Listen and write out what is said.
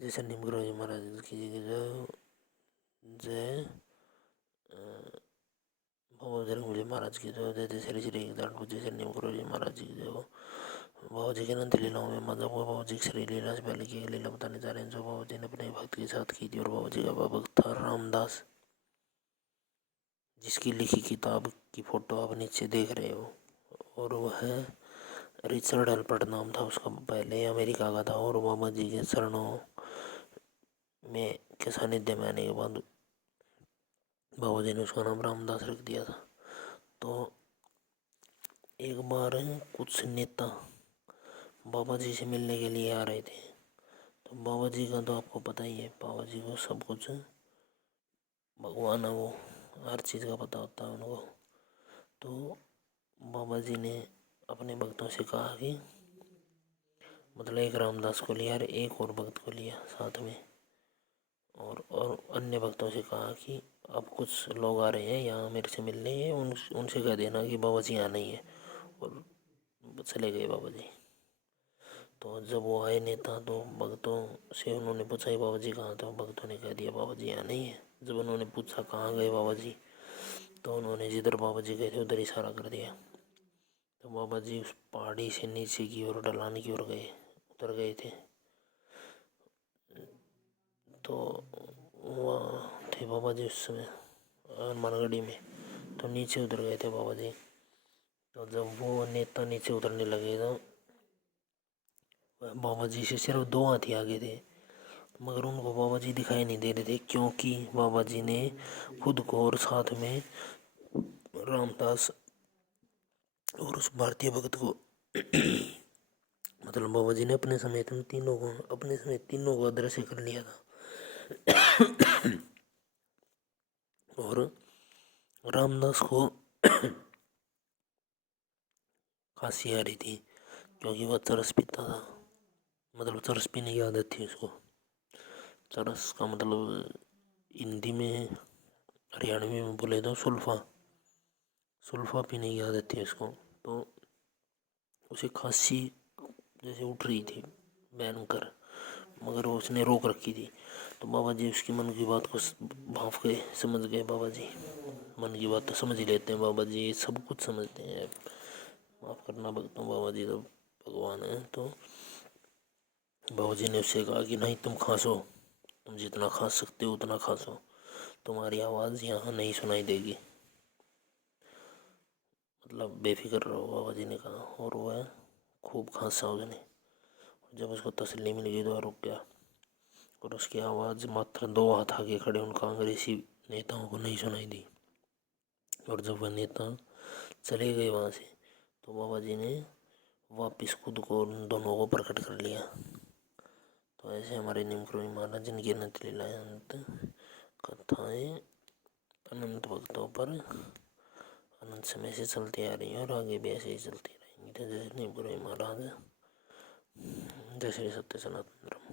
जैसे नीमकरोली जी महाराज की जय, बाबा जरंगबली महाराज की जय, जय श्री श्री जैसे नीमकरोली जी महाराज जी की जय। बाबा जी के अनंत लीलाओं में माधव को बाबा जी श्री लीला से पहले की लीला बताने जा रहे हैं जो बाबा जी ने अपने भक्त के साथ की थी। और बाबा जी का भक्त था रामदास, जिसकी लिखी किताब की फोटो आप नीचे देख रहे हो। और वह रिचर्ड एल्पर्ट नाम था उसका, पहले अमेरिका का था। और बाबा जी के चरणों में के सानिध्य में आने के बाद बाबा जी ने उसका नाम रामदास रख दिया था। तो एक बार कुछ नेता बाबा जी से मिलने के लिए आ रहे थे। तो बाबा जी का तो आपको पता ही है, बाबा जी को सब कुछ भगवान है, वो हर चीज़ का पता होता है उनको। तो बाबा जी ने अपने भक्तों से कहा कि मतलब एक रामदास को लिया और एक और भक्त को लिया साथ में, और अन्य भक्तों से कहा कि अब कुछ लोग आ रहे हैं यहाँ मेरे से मिलने, उनसे कह देना कि बाबा जी यहाँ नहीं है। और चले गए बाबा जी। तो जब वो आए नेता तो भक्तों से उन्होंने पूछा कि बाबा जी कहाँ, तो भक्तों ने कह दिया बाबा जी यहाँ नहीं है। जब उन्होंने पूछा कहाँ गए बाबा जी, तो उन्होंने जिधर बाबा जी गए थे उधर इशारा कर दिया। तो बाबा जी उस पहाड़ी से नीचे की ओर ढलान की ओर गए, उतर गए थे। तो वहाँ थे बाबा जी उस समय हनुमानगढ़ी में। तो नीचे उतर गए थे बाबा जी। तो जब वो नेता नीचे उतरने लगे तो बाबा जी से सिर्फ 2 हाथी आगे थे, मगर उनको बाबा जी दिखाई नहीं दे रहे थे, क्योंकि बाबा जी ने खुद को और साथ में रामदास और उस भारतीय भक्त को मतलब बाबा जी ने अपने समेत तीनों को अदृश्य कर लिया था। और रामदास को खांसी आ रही थी, क्योंकि वह चरस पीता था। मतलब चरस पीने की आदत थी उसको। चरस का मतलब हिंदी में, हरियाणवी में बोले तो सुल्फा पीने की आदत थी उसको। तो उसे खांसी जैसे उठ रही थी भयंकर, मगर वो उसने रोक रखी थी। तो बाबा जी उसकी मन की बात को भांप गए, समझ गए बाबा जी। मन की बात तो समझ ही लेते हैं बाबा जी, सब कुछ समझते हैं। माफ़ करना भक्तों, बाबा जी तो भगवान है। तो बाबा जी ने उससे कहा कि नहीं, तुम खांसो, तुम जितना खा सकते हो उतना खांसो, तुम्हारी आवाज़ यहाँ नहीं सुनाई देगी, मतलब बेफिक्र रहो, बाबा जी ने कहा। और वह खूब खांसा उसने। जब उसको तसल्ली मिल गई तो रुक गया, और उसकी आवाज़ मात्र 2 हाथ आगे खड़े उन कांग्रेसी नेताओं को नहीं सुनाई दी। और जब वह नेता चले गए वहाँ से, तो बाबा जी ने वापस खुद को उन दोनों को प्रकट कर लिया। तो ऐसे हमारे नीमकरोली महाराज जिनकी अनंत लीलाएं, अनंत कथाएँ अनंत भक्तों पर अनंत समय से चलती आ रही हैं और आगे भी ऐसे ही चलती रहेंगी। तो जैसे नीमकरोली महाराज, जय श्री सत्य सनातन।